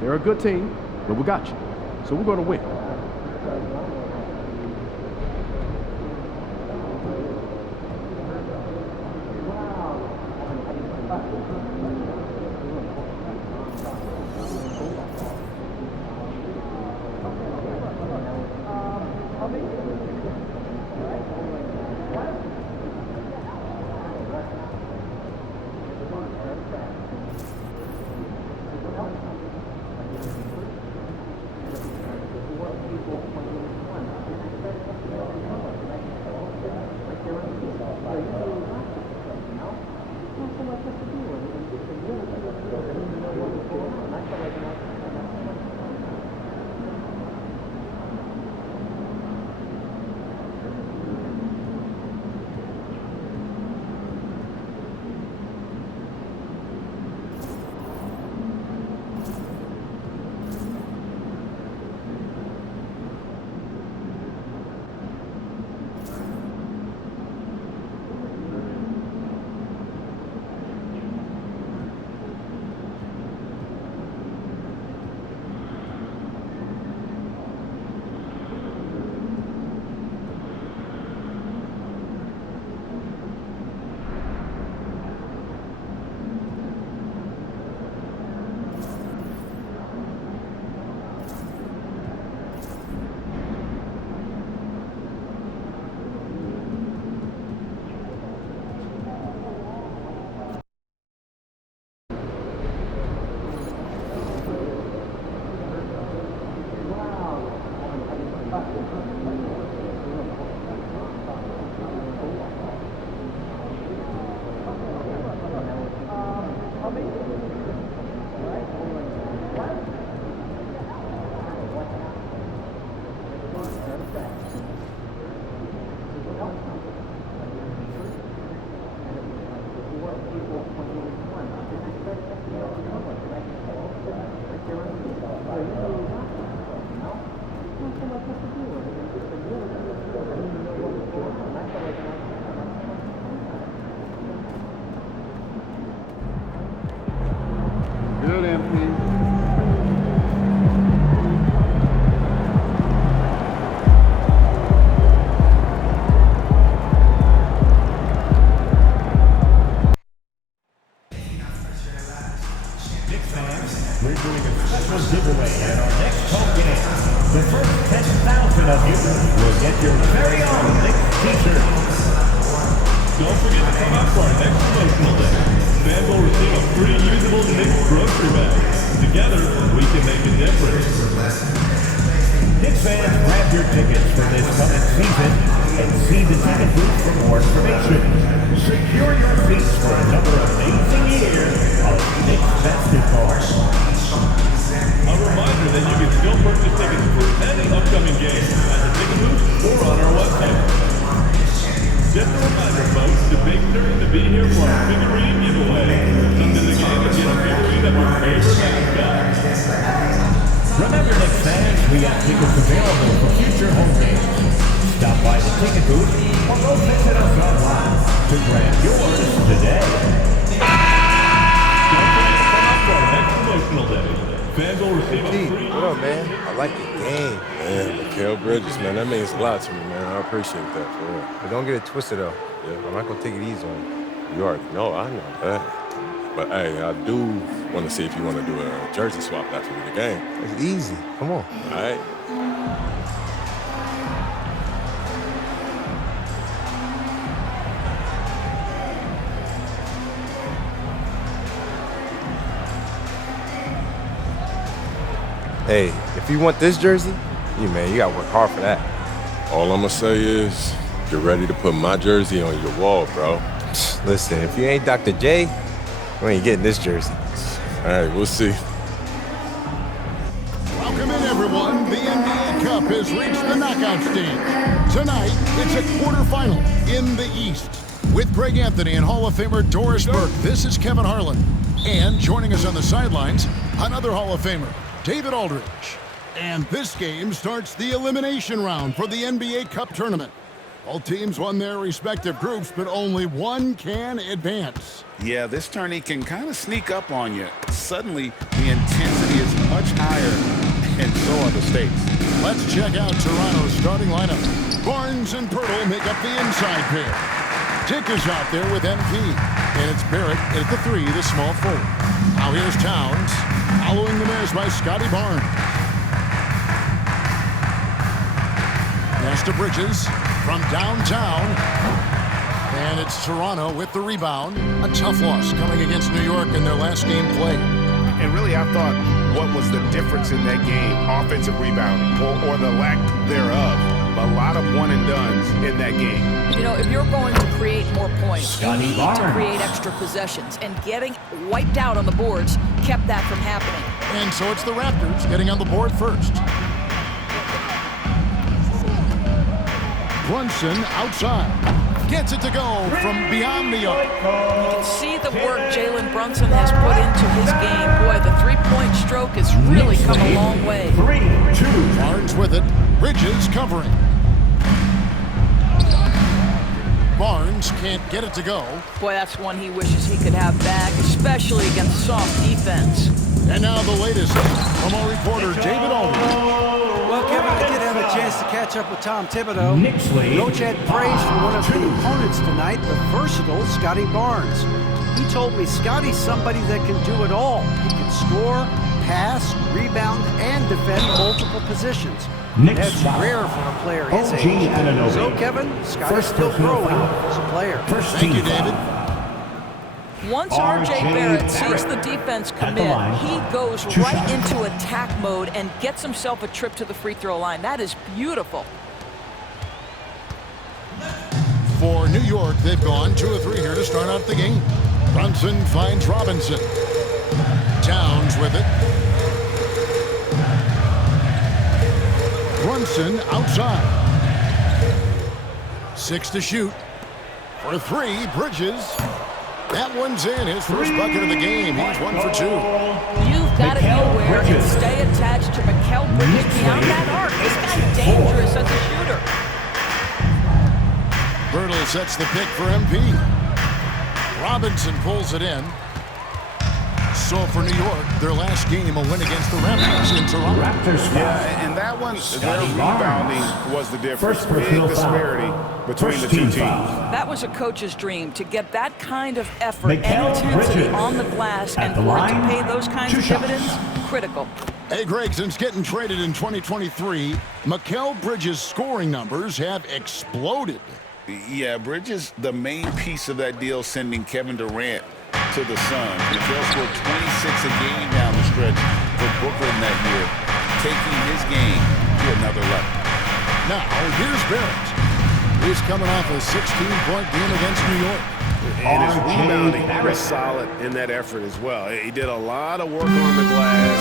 They're a good team, but we got you. So we're going to win. Good, MP. We're doing a special giveaway at our next home game. The first 10,000 of you will get your very own Knicks t-shirt. Don't forget to come out for our next promotional day. Fans will receive a free usable Knicks grocery bag. Together, we can make a difference. Knicks fans, grab your tickets for this coming season and see the ticket booth for more information. Secure your seats for another amazing year of Knicks basketball. A reminder that you can still purchase tickets for any upcoming game at the ticket booth or on our website. Just a reminder, folks, the big turn to be here for our figurine giveaway. Come to the game and get a figurine of your favorite mascot. Remember, Knicks fans, we have tickets available for future home games. Stop by the ticket booth or go visit us online to grab yours today. Don't forget to come out for our next promotional day. Fans will receive a free... What up, man? I like the game. Man, Mikal Bridges, man, that means a lot to me, man. I appreciate that, for real. But don't get it twisted, though. Yeah. I'm not going to take it easy on you. You already know, I know that. But, hey, I do want to see if you want to do a jersey swap after the game. It's easy. Come on. All right? Hey, if you want this jersey, you got to work hard for that. All I'm going to say is, get ready to put my jersey on your wall, bro. Listen, if you ain't Dr. J, you ain't getting this jersey. All right, we'll see. Welcome in, everyone. The NBA Cup has reached the knockout stage. Tonight, it's a quarterfinal in the East. With Greg Anthony and Hall of Famer Doris Burke, this is Kevin Harlan. And joining us on the sidelines, another Hall of Famer, David Aldridge. And this game starts the elimination round for the NBA Cup tournament. Both teams won their respective groups, but only one can advance. Yeah, this tourney can kind of sneak up on you. Suddenly, the intensity is much higher, and so are the stakes. Let's check out Toronto's starting lineup. Barnes and Pirtle make up the inside pair. Dick is out there with MP, and it's Barrett at the 3, the small forward. Now here's Towns, following the miss by Scotty Barnes. Pass to Bridges from downtown. And it's Toronto with the rebound. A tough loss coming against New York in their last game play. And really, I thought what was the difference in that game? Offensive rebounding or the lack thereof. A lot of one-and-dones in that game. You know, if you're going to create more points, you Scotty need Barnes. to create extra possessions. And getting wiped out on the boards kept that from happening. And so it's the Raptors getting on the board first. Brunson outside. Gets it to go from beyond the arc. You can see the work Jalen Brunson has put into his game. Boy, the three-point stroke has really come a long way. 3-2. Barnes with it. Bridges covering. Barnes can't get it to go. Boy, that's one he wishes he could have back, especially against soft defense. And now the latest from our reporter, David Aldridge. Well, Kevin, I did have a chance to catch up with Tom Thibodeau. Nixley. Coach had praise for one of the opponents tonight, the versatile Scotty Barnes. He told me Scotty's somebody that can do it all. He can score, pass, rebound, and defend multiple positions. That's rare for a player his age. So, Kevin, Scotty's still growing as a player. Thank you, David. Once R.J. Barrett sees the defense commit, he goes right into attack mode and gets himself a trip to the free throw line. That is beautiful. For New York, they've gone 2 of 3 here to start out the game. Brunson finds Robinson. Towns with it. Brunson outside. 6 to shoot. For 3, Bridges. That one's in. His first bucket of the game. He's 1 for 2. You've got to be aware and stay attached to Mikal Bridges beyond that arc. This guy's dangerous as a shooter. Birtle sets the pick for MP. Robinson pulls it in. So for New York, their last game, a win against the Raptors in Toronto. Yeah, and that one, their rebounding was the difference. Big disparity between the two teams. That was a coach's dream, to get that kind of effort and intensity on the glass, and for it to pay those kinds of dividends, critical. Hey, Greg, since getting traded in 2023, Mikal Bridges' scoring numbers have exploded. Yeah, Bridges, the main piece of that deal, sending Kevin Durant to the Suns. Mikal scored 26 a game down the stretch for Brooklyn that year, taking his game to another level. Now, here's Barrett. He's coming off a 16-point game against New York. And his rebounding was solid in that effort as well. He did a lot of work on the glass,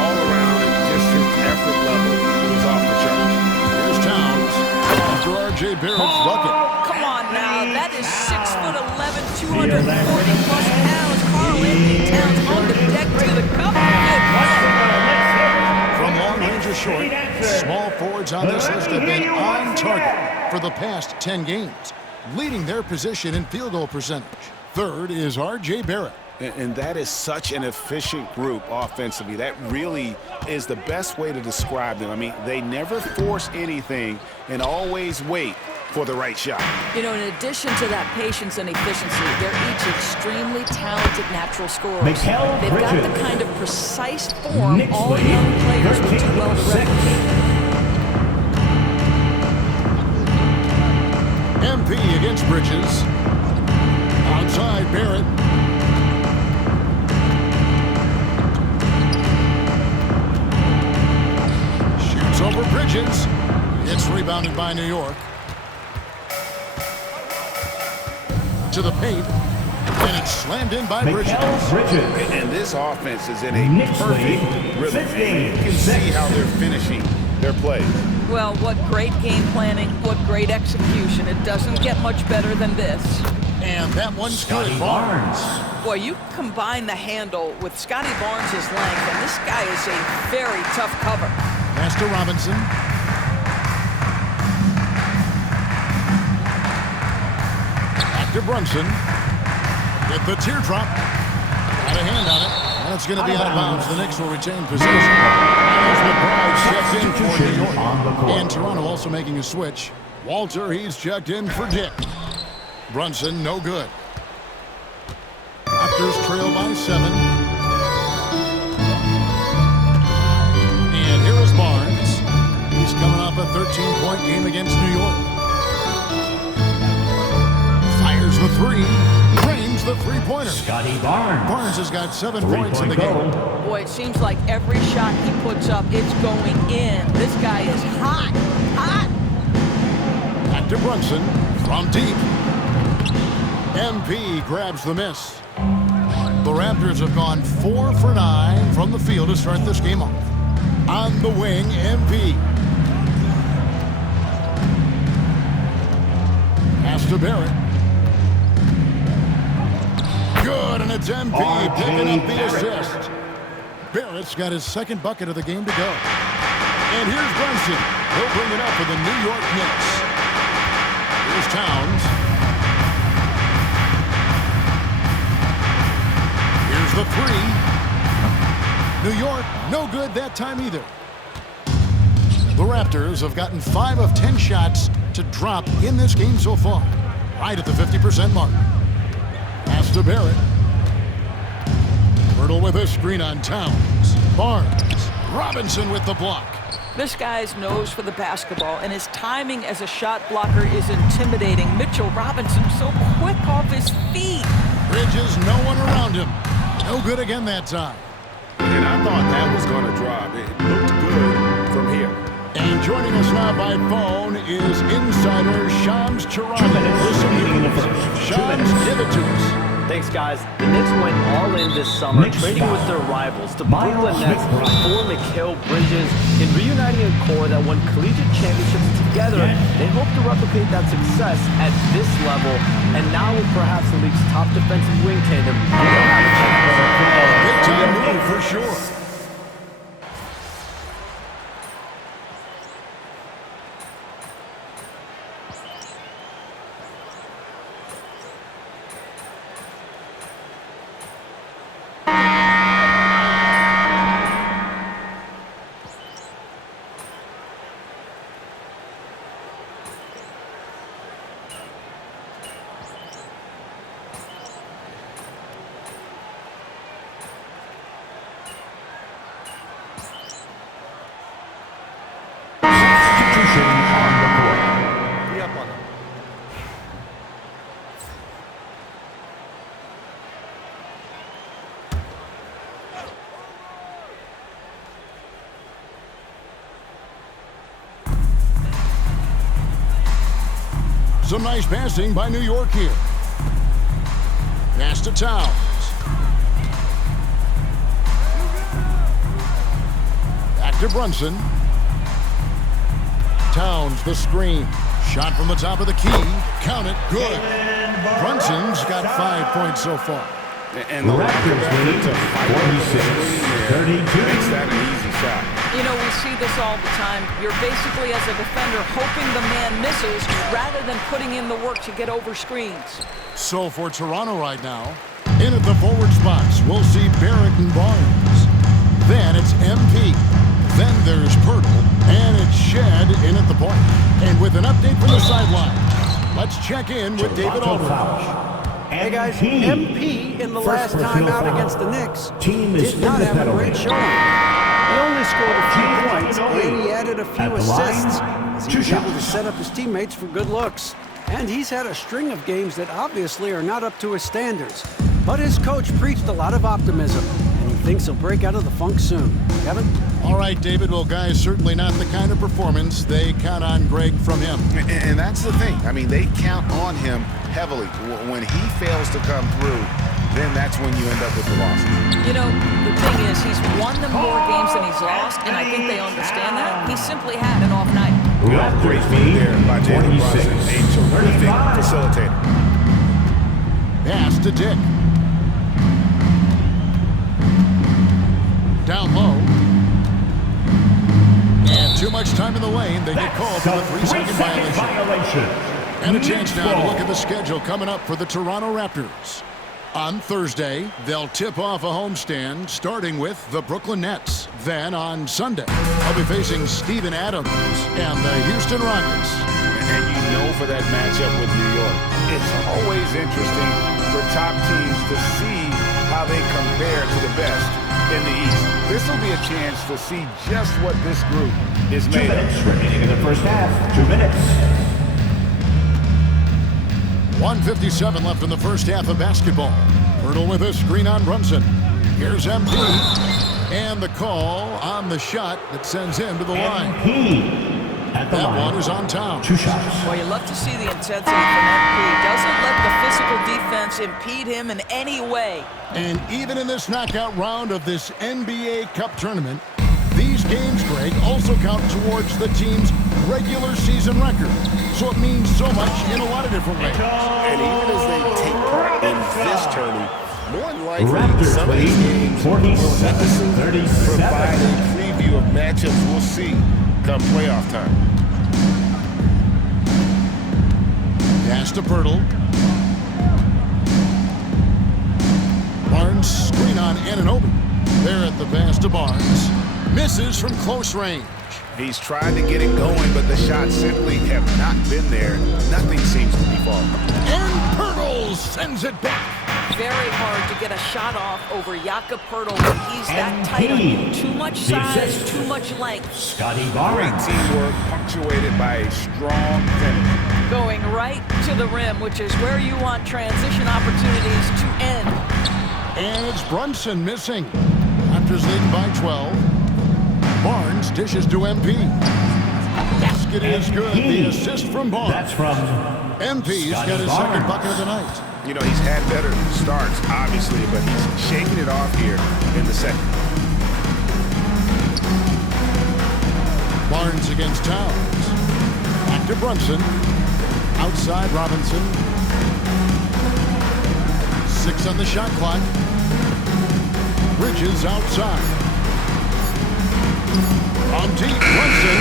all around, and just his effort level was off the charts. Here's Towns after R.J. Barrett's bucket. Come on now, that is 6'11", 240-plus pounds. Karl-Anthony Towns on the deck to the cup. Good play. From long range or short, small forwards on this list have been on target for the past 10 games, leading their position in field goal percentage. Third is R.J. Barrett. And that is such an efficient group offensively. That really is the best way to describe them. I mean, they never force anything and always wait for the right shot. You know, in addition to that patience and efficiency, they're each extremely talented natural scorers. They've got the kind of precise form all young players will do well to replicate. MP against Bridges. Outside Barrett. Shoots over Bridges. It's rebounded by New York. To the paint. And it's slammed in by Bridges. And this offense is in a perfect rhythm. You can see how they're finishing their plays. Well, what great game planning, what great execution. It doesn't get much better than this. And that one's good. Barnes. Boy, you combine the handle with Scotty Barnes' length, and this guy is a very tough cover. Pass to Robinson. to Brunson. With the teardrop. Got a hand on it. And it's going to be out of bounds. The Knicks will retain possession. As McBride checks in for New York. And Toronto also making a switch. Walter, he's checked in for Dick. Brunson, no good. Raptors trail by 7. And here is Barnes. He's coming off a 13-point game against New York. Fires the three. Drains the three-pointer. Scotty Barnes. Barnes has got 7 points in the game. Boy, it seems like every shot he puts up, it's going in. This guy is hot. Hot. Back to Brunson from deep. MP grabs the miss. The Raptors have gone 4 for 9 from the field to start this game off. On the wing, MP. Pass to Barrett. Good, and it's MP picking up the assist. Barrett's got his second bucket of the game to go. And here's Brunson. He'll bring it up for the New York Knicks. Here's Towns. Here's the three. New York, no good that time either. The Raptors have gotten 5 of 10 shots to drop in this game so far. Right at the 50% mark. Pass to Barrett. Myrtle with a screen on Towns. Barnes. Robinson with the block. This guy's nose for the basketball, and his timing as a shot blocker is intimidating. Mitchell Robinson so quick off his feet. Bridges, no one around him. No good again that time. And I thought that was going to drop. It looked good from here. And joining us now by phone is insider Shams Charania. Shams, give it to us. Thanks, guys. The Knicks went all in this summer, trading with their rivals, the Brooklyn Nets, for Mikal Bridges, and reuniting a core that won collegiate championships together. They hope to replicate that success at this level, and now with perhaps the league's top defensive wing tandem, they'll have a chance. Big time move for sure. Some nice passing by New York here. Pass to Towns. Back to Brunson. Towns, the screen. Shot from the top of the key. Count it. Good. Brunson's got 5 points so far. And the Raptors lead to 32. makes that an easy shot. You know, we see this all the time. You're basically, as a defender, hoping the man misses rather than putting in the work to get over screens. So for Toronto right now, in at the forward spots, we'll see Barrett and Barnes. Then it's MP. Then there's Pirtle. And it's Shed in at the point. And with an update from the sideline, let's check in with David Aldridge. Hey guys, MP in the last time out against the Knicks did not have a great showing. He only scored a few points and he added a few assists as he was able to set up his teammates for good looks. And he's had a string of games that obviously are not up to his standards. But his coach preached a lot of optimism and he thinks he'll break out of the funk soon. Kevin? All right, David. Well, guys, certainly not the kind of performance they count on Greg from him. And that's the thing. I mean, they count on him heavily. When he fails to come through, then that's when you end up with the loss. You know, the thing is, he's won them more games than he's lost, and I think they understand that. He simply had an off night. Great feed there by Jalen Brunson, a terrific facilitator. Pass to Dick. Down low. And too much time in the lane. They get called for the 3-second violation. And a chance now to look at the schedule coming up for the Toronto Raptors. On Thursday, they'll tip off a homestand starting with the Brooklyn Nets. Then on Sunday, they'll be facing Steven Adams and the Houston Rockets. And you know for that matchup with New York, it's always interesting for top teams to see how they compare to the best in the East. This will be a chance to see just what this group is made of. 2 minutes remaining in the first half. 2 minutes. 1:57 left in the first half of basketball. Hurdle with a screen on Brunson. Here's MP. And the call on the shot that sends him to the line. That one is on town. 2 shots. Well, you love to see the intensity from MP. Doesn't let the physical defense impede him in any way. And even in this knockout round of this NBA Cup tournament, these games, Greg, also count towards the team's regular season record. So it means so much in a lot of different ways. And even as they take part in this tourney, more than likely Raptors some of these games will episode provide a preview of matchups we'll see come playoff time. Pass to Pirtle. Barnes screen on Anunoby. There at the pass to Barnes. Misses from close range. He's tried to get it going, but the shots simply have not been there. Nothing seems to be falling. And Pirtle sends it back. Very hard to get a shot off over Jakob Pirtle when he's that tight on you. Too much size, too much length. Scotty Great Barnes. teamwork punctuated by a strong finish. Going right to the rim, which is where you want transition opportunities to end. And it's Brunson missing. Raptors leading by 12. Barnes dishes to MP. Basket is good. The assist from Barnes. That's from MP's Scotty got his Barnes. second bucket of the night. You know, he's had better starts, obviously, but he's shaking it off here in the second. Barnes against Towns. Back to Brunson. Outside Robinson. 6 on the shot clock. Bridges outside. On deep, Brunson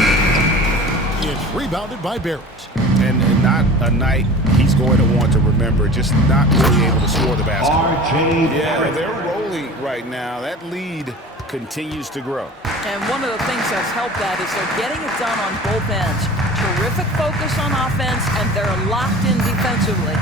is rebounded by Barrett. And not a night he's going to want to remember, just not really able to score the basketball. RJ Yeah, Barrett. they're rolling right now. That lead continues to grow. And one of the things that's helped that is they're getting it done on both ends. Terrific focus on offense, and they're locked in defensively.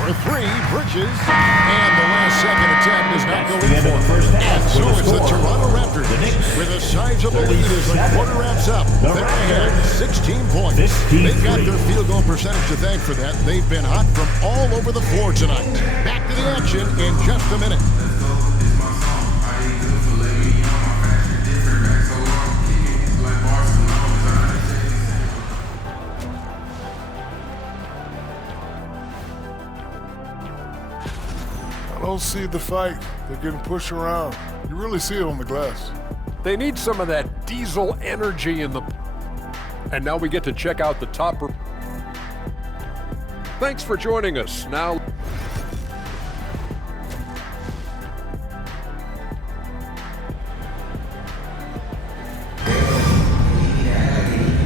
For 3, Bridges. And the last second attempt does not go The in end for of the him. first half. And so With it's the the score, Toronto Raptors the Knicks, with a sizable lead as the quarter wraps up. The They're ahead Raptors, 16 points. 53. They've got their field goal percentage to thank for that. They've been hot from all over the floor tonight. Back to the action in just a minute. I don't see the fight. They're getting pushed around. You really see it on the glass. They need some of that diesel energy in the... And now we get to check out the topper. Thanks for joining us. Now...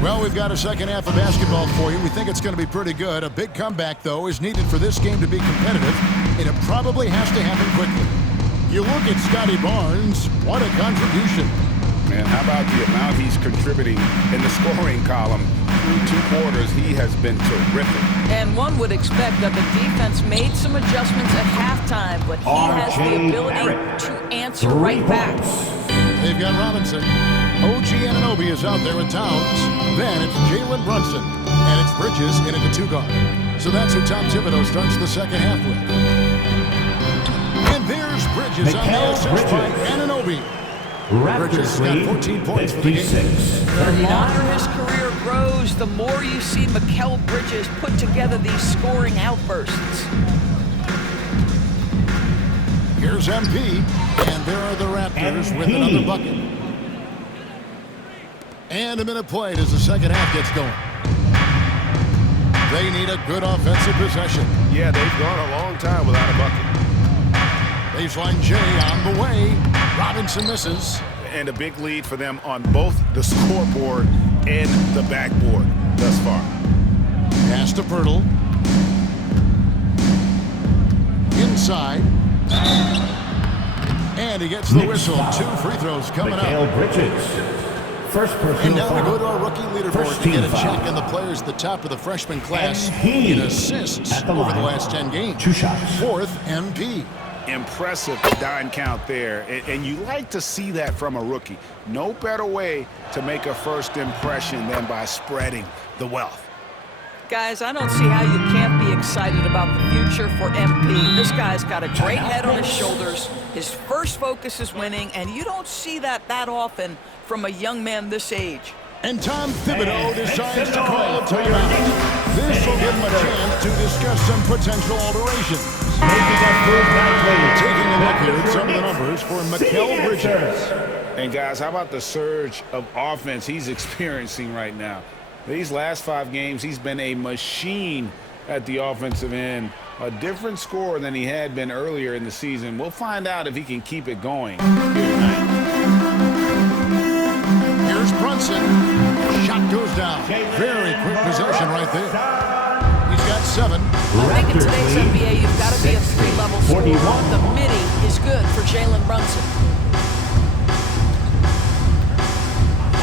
Well, we've got a second half of basketball for you. We think it's going to be pretty good. A big comeback, though, is needed for this game to be competitive, and it probably has to happen quickly. You look at Scotty Barnes, what a contribution. Man, how about the amount he's contributing in the scoring column? Through 2 quarters, he has been terrific. And one would expect that the defense made some adjustments at halftime, but he has the ability to answer right back. They've got Robinson. OG Anunoby is out there with Towns. Then it's Jalen Brunson. And it's Bridges in at the 2-guard. So that's who Tom Thibodeau starts the second half with. And there's Bridges on the assist by Anunoby. Bridges got 14 points for the game. The longer his career grows, the more you see Mikal Bridges put together these scoring outbursts. Here's MP, and there are the Raptors with another bucket. And a minute played as the second half gets going. They need a good offensive possession. Yeah, they've gone a long time without a bucket. Baseline J on the way. Robinson misses. And a big lead for them on both the scoreboard and the backboard thus far. to Pirtle. Inside. And he gets the whistle. 2 free throws coming Mikal up. Bridges. First personal And now we foul. go to our rookie leaderboard First to get team a foul. check on the players at the top of the freshman class MP in assists at the over the line. last 10 games. 2 shots. 4th MP. Impressive dime count there, and you like to see that from a rookie. No better way to make a first impression than by spreading the wealth. Guys, I don't see how you can't be excited about the future for MP. This guy's got a great head on his shoulders. His first focus is winning, and you don't see that often from a young man this age. And Tom Thibodeau decides to call a timeout. This will give him a chance to discuss some potential alterations. Taking a look here at some of the numbers for Mikal Bridges. And guys, how about the surge of offense he's experiencing right now? These last 5 games, he's been a machine at the offensive end. A different scorer than he had been earlier in the season. We'll find out if he can keep it going here tonight. Here's Brunson. Shot goes down. Very quick possession right there. He's got 7. I think in today's NBA, you've got to be a 3-level scorer. The midi is good for Jalen Brunson.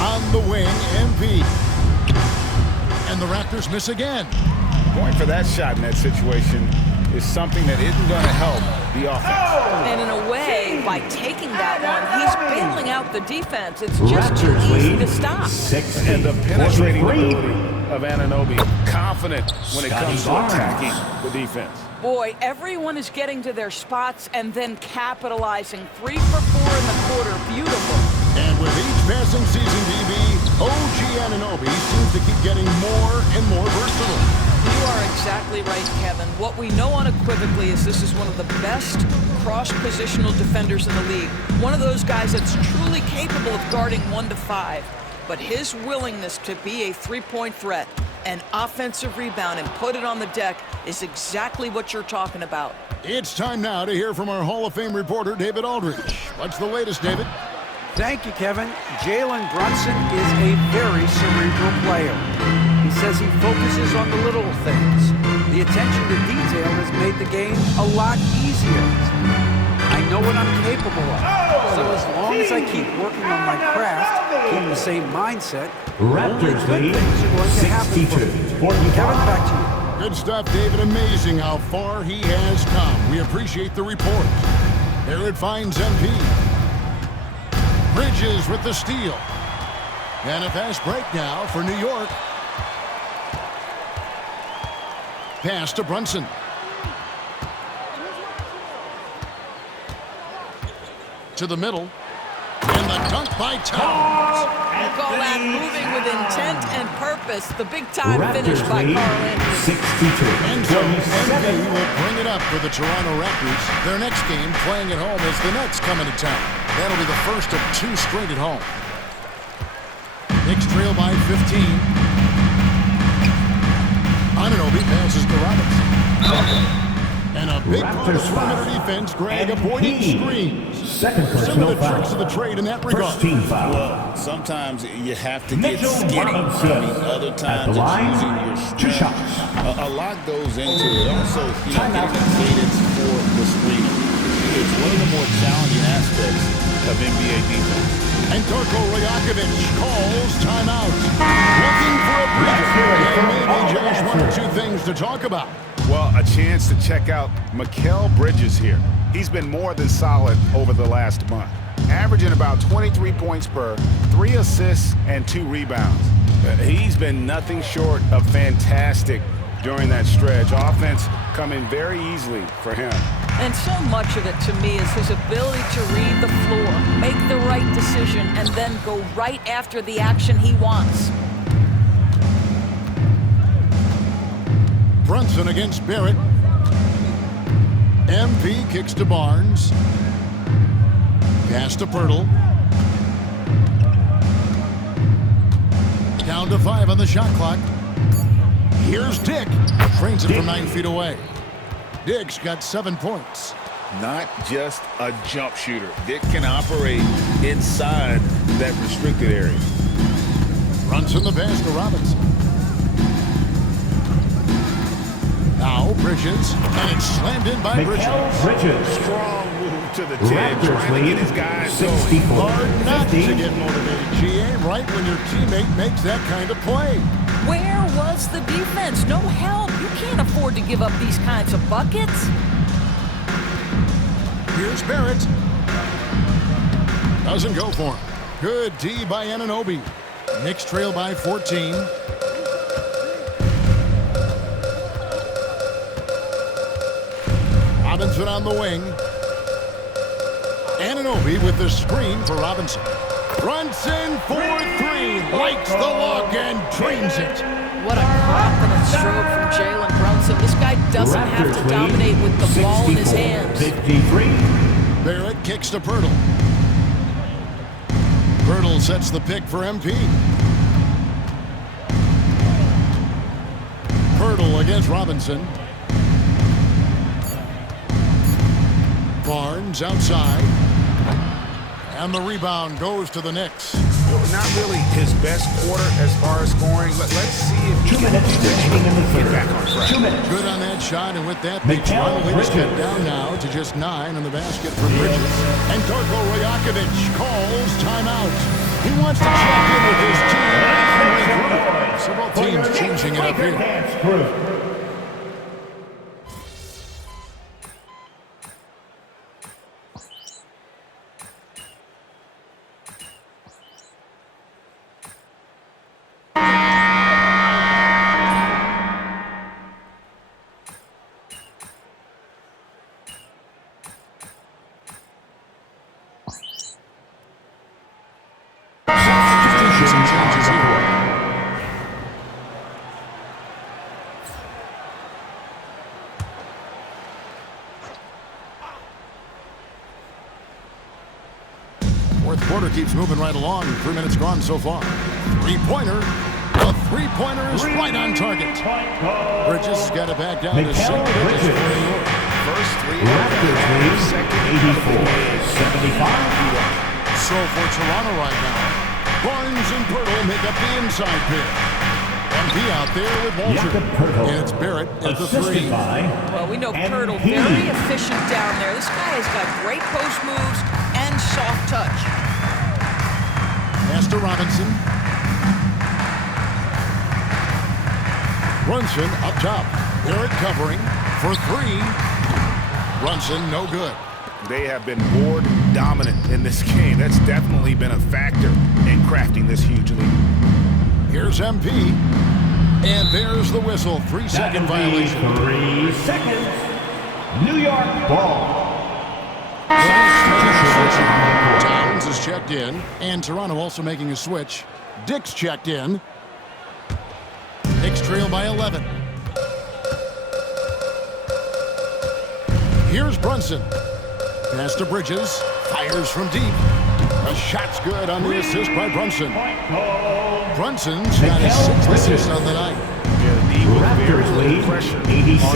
On the wing, MP. And the Raptors miss again. Going for that shot in that situation is something that isn't going to help the offense. And in a way, by taking that one, he's bailing out the defense. It's just too easy to stop. And the penetrating ability of Anunoby, confident when it comes to attacking the defense. Boy, everyone is getting to their spots and then capitalizing. 3 for 4 in the quarter. Beautiful. And with each passing season, DB, OG Anunoby seems to keep getting more and more versatile. You are exactly right, Kevin. What we know unequivocally is this is one of the best cross-positional defenders in the league. One of those guys that's truly capable of guarding 1 to 5. But his willingness to be a 3-point threat, an offensive rebound, and put it on the deck is exactly what you're talking about. It's time now to hear from our Hall of Fame reporter, David Aldridge. What's the latest, David? Thank you, Kevin. Jalen Brunson is a very cerebral player. He says he focuses on the little things. The attention to detail has made the game a lot easier. I know what I'm capable of. So as long as I keep working on my craft, keep the same mindset, only good things are going to happen for me. Kevin, back to you. Good stuff, David. Amazing how far he has come. We appreciate the report. There it finds MP. Bridges with the steal. And a fast break now for New York. Pass to Brunson. To the middle. And the dunk by Towns. You call that moving with intent and purpose. The big-time finish by Carl Anthony. 62. And so MP will bring it up for the Toronto Raptors. Their next game, playing at home, as the Nets come into town. That'll be the first of 2 straight at home. Knicks trail by 15. Anunoby passes to Robinson. And a big part of perimeter defense, Greg, avoiding screens. Second Some of personal the foul. tricks of the trade in that regard. First team foul. Well, sometimes you have to get Mitchell skinny. Robinson. I mean, other At times the it's line, using your 2 strength. shots. A lot goes into it. Also, getting the cadence for the screening. It's one of the more challenging aspects of NBA defense. And Darko Rajakovic calls timeout. Looking for a breather. And maybe just 1 or 2 things to talk about. Well, a chance to check out Mikal Bridges here. He's been more than solid over the last month, averaging about 23 points per, 3 assists, and 2 rebounds. He's been nothing short of fantastic during that stretch. Offense coming very easily for him. And so much of it, to me, is his ability to read the floor, make the right decision, and then go right after the action he wants. Brunson against Barrett. MP kicks to Barnes. Pass to Pirtle. Down to 5 on the shot clock. Here's Dick. Trains it from 9 feet away. Dick's got 7 points. Not just a jump shooter. Dick can operate inside that restricted area. Brunson the pass to Robinson. Bridges, and it's slammed in by Bridges. Strong move to the 10, Raptors trying to lead get his guys 64. going. Hard not to get motivated, GA, right when your teammate makes that kind of play. Where was the defense? No help. You can't afford to give up these kinds of buckets. Here's Barrett. Doesn't go for him. Good D by Anunoby. Knicks trail by 14. Robinson on the wing. Anunoby with the screen for Robinson. Brunson for 3. Likes the look and drains it. What a confident stroke from Jalen Brunson. This guy doesn't have to dominate with the ball in his hands. 53. Barrett kicks to Pirtle. Pirtle sets the pick for MP. Pirtle against Robinson. Barnes outside. And the rebound goes to the Knicks. Not really his best quarter as far as scoring. Let's see if he 2 minutes remaining in the third. get back on track. 2 minutes. Good on that shot, and with that, the Toronto leaders cut down now to just 9 on the basket for Bridges. And Darko Rajakovic calls timeout. He wants to check in with his team. Several teams changing it up here. Fourth quarter keeps moving right along. 3 minutes gone so far. Three-pointer. A three-pointer is right on target. Bridges has got it back down to single digits. First three. Raptors lead 84-75. So for Toronto right now, Barnes and Pirtle make up the inside pick. MP out there with Walter. And it's Barrett at the 3. Well, we know Pirtle very efficient down there. This guy has got great post moves and soft touch. Pass to Robinson. Brunson up top. Barrett covering for 3. Brunson no good. They have been board dominant in this game. That's definitely been a factor in crafting this huge lead. Here's MP. And there's the whistle. 3-second violation. 3 seconds. New York ball. Towns is checked in. And Toronto also making a switch. Dick's checked in. Knicks trail by 11. Here's Brunson. Pass to Bridges. Fires from deep. A shot's good on the assist by Brunson. Brunson's got his 6th assist on the night. Raptors lead Pressure on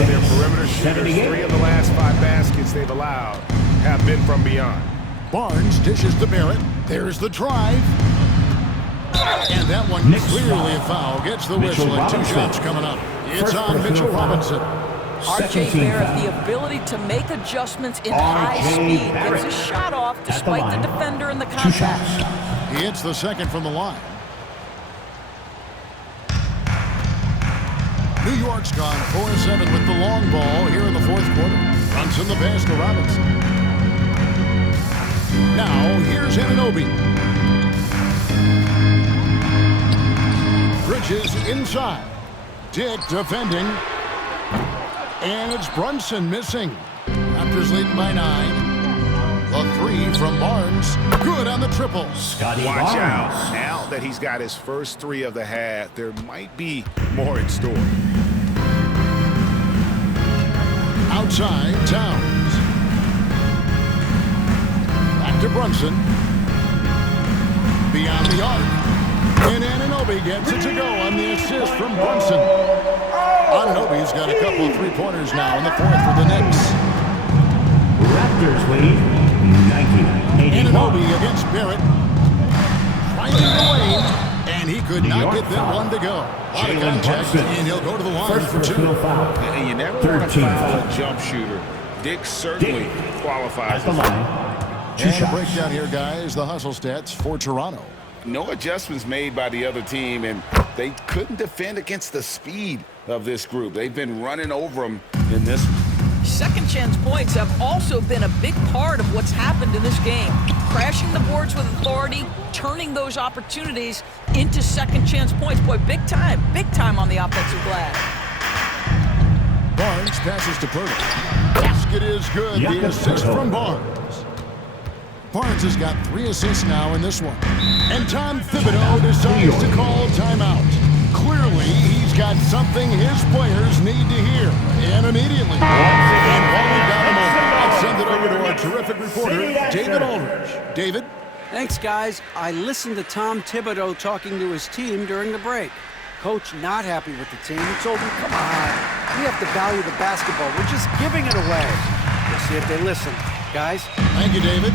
their perimeter shooters. 78. 3 of the last 5 baskets they've allowed have been from beyond. Barnes dishes to Barrett. There's the drive. And that one clearly a foul. Gets the whistle and 2 shots coming up. It's on Mitchell Robinson. R.J. Barrett, the ability to make adjustments in high speed, gets a shot off despite the defender in the contact. He hits the second from the line. New York's gone 4-7 with the long ball here in the 4th quarter. Brunson the pass to Robinson. Now here's Anunoby. Bridges inside. Dick defending. And it's Brunson missing. Raptors leading by 9. The 3 from Barnes. Good on the triple. Watch out. Now that he's got his first 3 of the half, there might be more in store. Outside, Towns. Back to Brunson. Beyond the arc. And Anunoby gets it to go on the assist from Brunson. Anunoby's got a couple of 3-pointers now in the 4th for the Knicks. Raptors lead 90-81. Anunoby against Barrett. Finding the lane. And he could not get that one to go. A lot of contact, and he'll go to the line for 2. And never want to foul a jump shooter. Dick certainly qualifies as one. And a breakdown here, guys. The hustle stats for Toronto. No adjustments made by the other team, and they couldn't defend against the speed of this group. They've been running over them in this one. Second chance points have also been a big part of what's happened in this game. Crashing the boards with authority, turning those opportunities into second chance points. Boy, big time on the offensive glass. Barnes passes to Purtle. Basket is good. The assist from Barnes. Barnes has got 3 assists now in this one. And Tom Thibodeau decides to call timeout. Clearly, he's got something his players need to hear. And immediately. And while we've got a moment, I'll send it over to our terrific reporter, David Aldridge. David? Thanks, guys. I listened to Tom Thibodeau talking to his team during the break. Coach not happy with the team. He told them, come on, we have to value the basketball. We're just giving it away. We'll see if they listen. Guys? Thank you, David.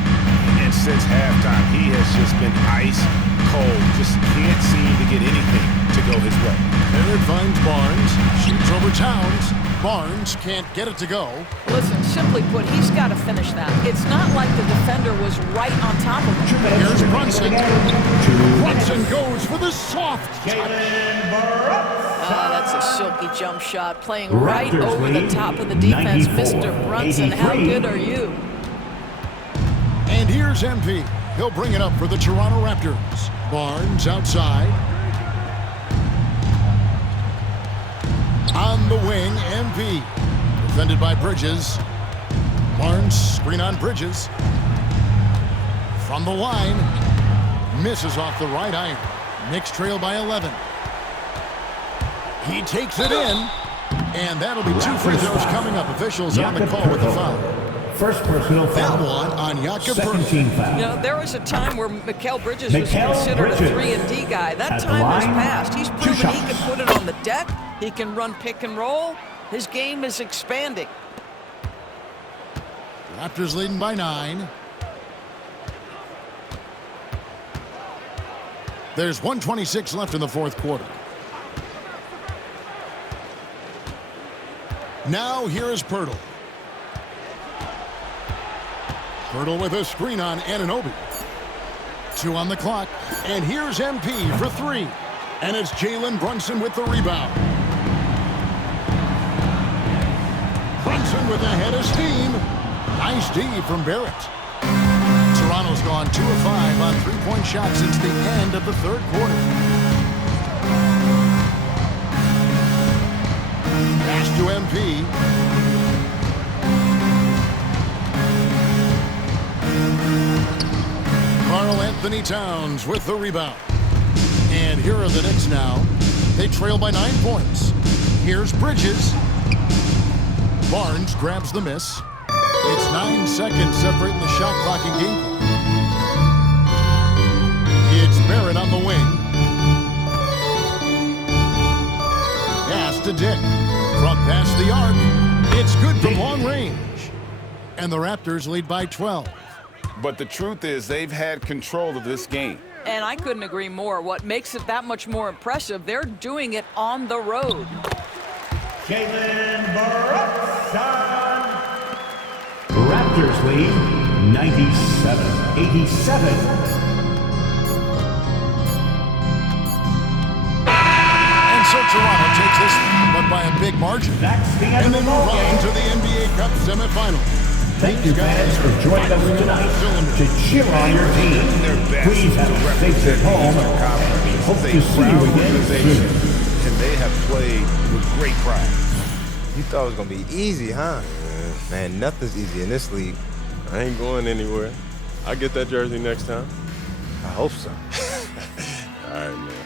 And since halftime, he has just been ice cold. Just can't seem to get anything to go his way. Leonard finds Barnes. Shoots over Towns. Barnes can't get it to go. Listen, simply put, he's got to finish that. It's not like the defender was right on top of him. Here's Brunson. Brunson goes for the soft touch. That's a silky jump shot, playing right over the top of the defense. Mr. Brunson, how good are you? And here's MP. He'll bring it up for the Toronto Raptors. Barnes outside. On the wing, MP. Defended by Bridges. Barnes, screen on Bridges. From the line. Misses off the right iron. Knicks trail by 11. He takes it in. And that'll be 2 free throws coming up. Officials on the call with the foul. First personal foul. That one on Jakob Second team foul. You know, there was a time where Mikal Bridges was considered a 3-and-D guy. That time has passed. He's proven he can put it on the deck. He can run pick and roll. His game is expanding. Raptors leading by 9. There's 1:26 left in the fourth quarter. Now here is Pirtle. Pirtle with a screen on Anunoby. 2 on the clock. And here's MP for 3. And it's Jalen Brunson with the rebound. Brunson with a head of steam. Nice D from Barrett. Toronto's gone 2 of 5 on 3-point shots since the end of the third quarter. Pass to MP. Karl-Anthony Towns with the rebound. And here are the Knicks now. They trail by 9 points. Here's Bridges. Barnes grabs the miss. It's 9 seconds separating the shot clock and game clock. It's Barrett on the wing. Pass to Dick. From past the arc. It's good from long range. And the Raptors lead by 12. But the truth is they've had control of this game. And I couldn't agree more. What makes it that much more impressive, they're doing it on the road. Jalen Brunson. Raptors lead 97-87. And so Toronto takes this, but by a big margin. That's the end And of they the move ball on game. to the NBA Cup semifinal. Thank you, fans, for joining us tonight to cheer on your team. Please have a safe at home. Hope to see you again soon. And they have played with great pride. You thought it was going to be easy, huh? Man, nothing's easy in this league. I ain't going anywhere. I'll get that jersey next time. I hope so. All right, man.